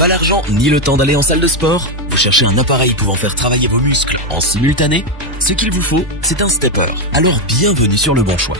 Pas l'argent ni le temps d'aller en salle de sport? Vous cherchez un appareil pouvant faire travailler vos muscles en simultané? Ce qu'il vous faut, c'est un stepper. Alors bienvenue sur le bon choix.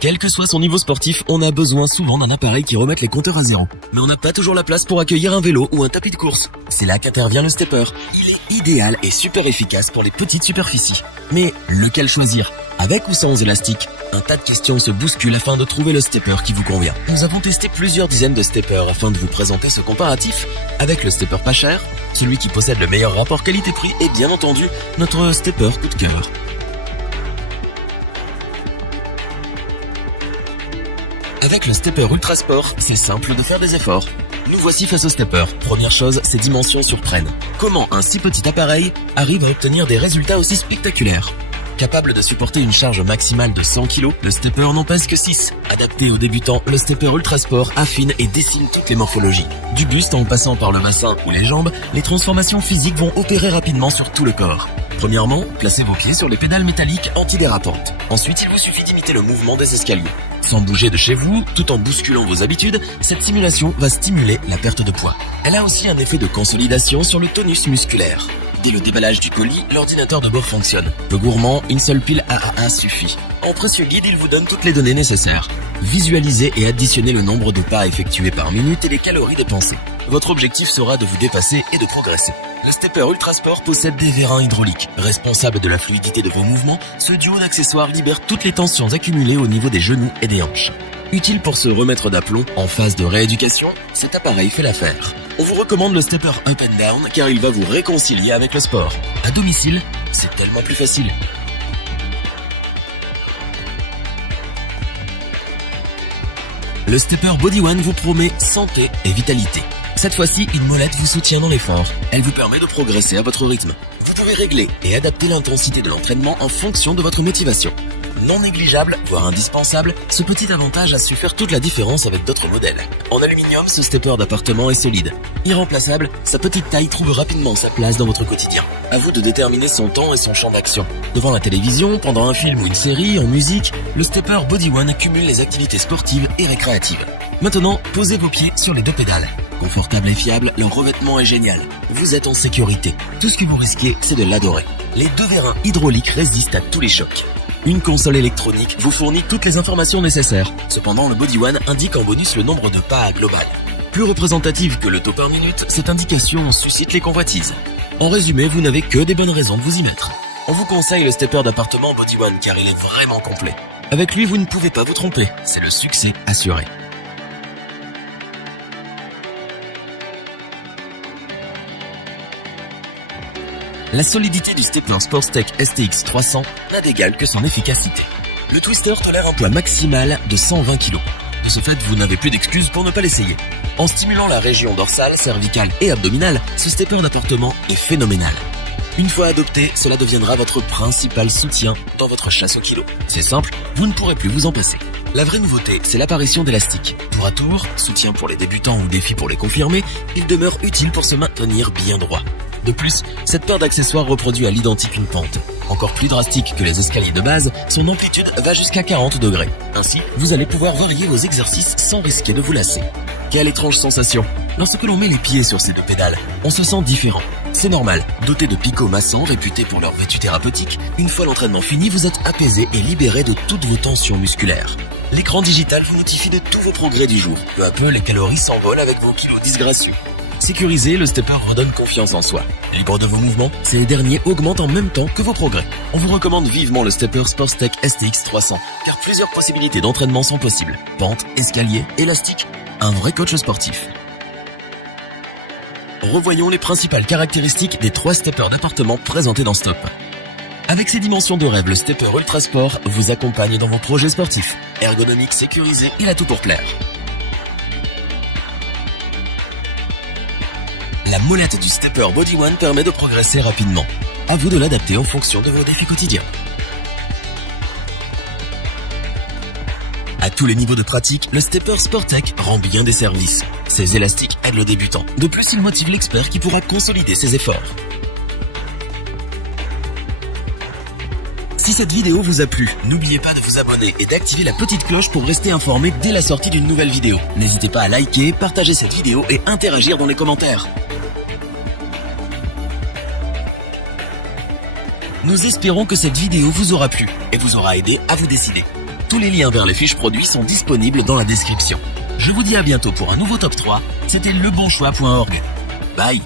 Quel que soit son niveau sportif, on a besoin souvent d'un appareil qui remette les compteurs à zéro. Mais on n'a pas toujours la place pour accueillir un vélo ou un tapis de course. C'est là qu'intervient le stepper. Il est idéal et super efficace pour les petites superficies. Mais lequel choisir? Avec ou sans élastique? Un tas de questions se bousculent afin de trouver le stepper qui vous convient. Nous avons testé plusieurs dizaines de steppers afin de vous présenter ce comparatif avec le stepper pas cher, celui qui possède le meilleur rapport qualité-prix et bien entendu notre stepper coup de cœur. Avec le stepper Ultra Sport, c'est simple de faire des efforts. Nous voici face au stepper. Première chose, ses dimensions surprennent. Comment un si petit appareil arrive à obtenir des résultats aussi spectaculaires? Capable de supporter une charge maximale de 100 kg, le stepper n'en pèse que 6. Adapté aux débutants, le stepper Ultra Sport affine et dessine toutes les morphologies. Du buste en passant par le bassin ou les jambes, les transformations physiques vont opérer rapidement sur tout le corps. Premièrement, placez vos pieds sur les pédales métalliques antidérapantes. Ensuite, il vous suffit d'imiter le mouvement des escaliers. Sans bouger de chez vous, tout en bousculant vos habitudes, cette simulation va stimuler la perte de poids. Elle a aussi un effet de consolidation sur le tonus musculaire. Dès le déballage du colis, l'ordinateur de bord fonctionne. Peu gourmand, une seule pile AAA suffit. En précieux guide, il vous donne toutes les données nécessaires. Visualisez et additionnez le nombre de pas effectués par minute et les calories dépensées. Votre objectif sera de vous dépasser et de progresser. Le stepper Ultra Sport possède des vérins hydrauliques. Responsable de la fluidité de vos mouvements, ce duo d'accessoires libère toutes les tensions accumulées au niveau des genoux et des hanches. Utile pour se remettre d'aplomb en phase de rééducation, cet appareil fait l'affaire. On vous recommande le stepper Up and Down car il va vous réconcilier avec le sport. À domicile, c'est tellement plus facile. Le stepper Body One vous promet santé et vitalité. Cette fois-ci, une molette vous soutient dans l'effort. Elle vous permet de progresser à votre rythme. Vous pouvez régler et adapter l'intensité de l'entraînement en fonction de votre motivation. Non négligeable, voire indispensable, ce petit avantage a su faire toute la différence avec d'autres modèles. En aluminium, ce stepper d'appartement est solide. Irremplaçable, sa petite taille trouve rapidement sa place dans votre quotidien. À vous de déterminer son temps et son champ d'action. Devant la télévision, pendant un film ou une série, en musique, le stepper Body One accumule les activités sportives et récréatives. Maintenant, posez vos pieds sur les deux pédales. Confortable et fiable, leur revêtement est génial. Vous êtes en sécurité. Tout ce que vous risquez, c'est de l'adorer. Les deux vérins hydrauliques résistent à tous les chocs. Une console électronique vous fournit toutes les informations nécessaires. Cependant, le Body One indique en bonus le nombre de pas global. Plus représentative que le taux par minute, cette indication suscite les convoitises. En résumé, vous n'avez que des bonnes raisons de vous y mettre. On vous conseille le stepper d'appartement Body One car il est vraiment complet. Avec lui, vous ne pouvez pas vous tromper. C'est le succès assuré. La solidité du stepper Sportstech STX 300 n'a d'égal que son efficacité. Le twister tolère un poids maximal de 120 kg. De ce fait, vous n'avez plus d'excuses pour ne pas l'essayer. En stimulant la région dorsale, cervicale et abdominale, ce stepper d'appartement est phénoménal. Une fois adopté, cela deviendra votre principal soutien dans votre chasse au kilo. C'est simple, vous ne pourrez plus vous en passer. La vraie nouveauté, c'est l'apparition d'élastiques. Tour à tour, soutien pour les débutants ou défi pour les confirmés, il demeure utile pour se maintenir bien droit. De plus, cette paire d'accessoires reproduit à l'identique une pente. Encore plus drastique que les escaliers de base, son amplitude va jusqu'à 40 degrés. Ainsi, vous allez pouvoir varier vos exercices sans risquer de vous lasser. Quelle étrange sensation! Lorsque l'on met les pieds sur ces deux pédales, on se sent différent. C'est normal, doté de picots massants réputés pour leur vertu thérapeutique, une fois l'entraînement fini, vous êtes apaisé et libéré de toutes vos tensions musculaires. L'écran digital vous notifie de tous vos progrès du jour. Peu à peu, les calories s'envolent avec vos kilos disgracieux. Sécurisé, le stepper redonne confiance en soi. Libre de vos mouvements, ces derniers augmentent en même temps que vos progrès. On vous recommande vivement le stepper Sportstech STX 300, car plusieurs possibilités d'entraînement sont possibles. Pente, escalier, élastique, un vrai coach sportif. Revoyons les principales caractéristiques des 3 steppers d'appartement présentés dans Stop. Avec ses dimensions de rêve, le stepper Ultra Sport vous accompagne dans vos projets sportifs. Ergonomique, sécurisé, il a tout pour plaire. La molette du stepper Body One permet de progresser rapidement. À vous de l'adapter en fonction de vos défis quotidiens. À tous les niveaux de pratique, le stepper Sportstech rend bien des services. Ses élastiques aident le débutant. De plus, il motive l'expert qui pourra consolider ses efforts. Si cette vidéo vous a plu, n'oubliez pas de vous abonner et d'activer la petite cloche pour rester informé dès la sortie d'une nouvelle vidéo. N'hésitez pas à liker, partager cette vidéo et interagir dans les commentaires. Nous espérons que cette vidéo vous aura plu et vous aura aidé à vous décider. Tous les liens vers les fiches produits sont disponibles dans la description. Je vous dis à bientôt pour un nouveau top 3. C'était lebonchoix.org. Bye.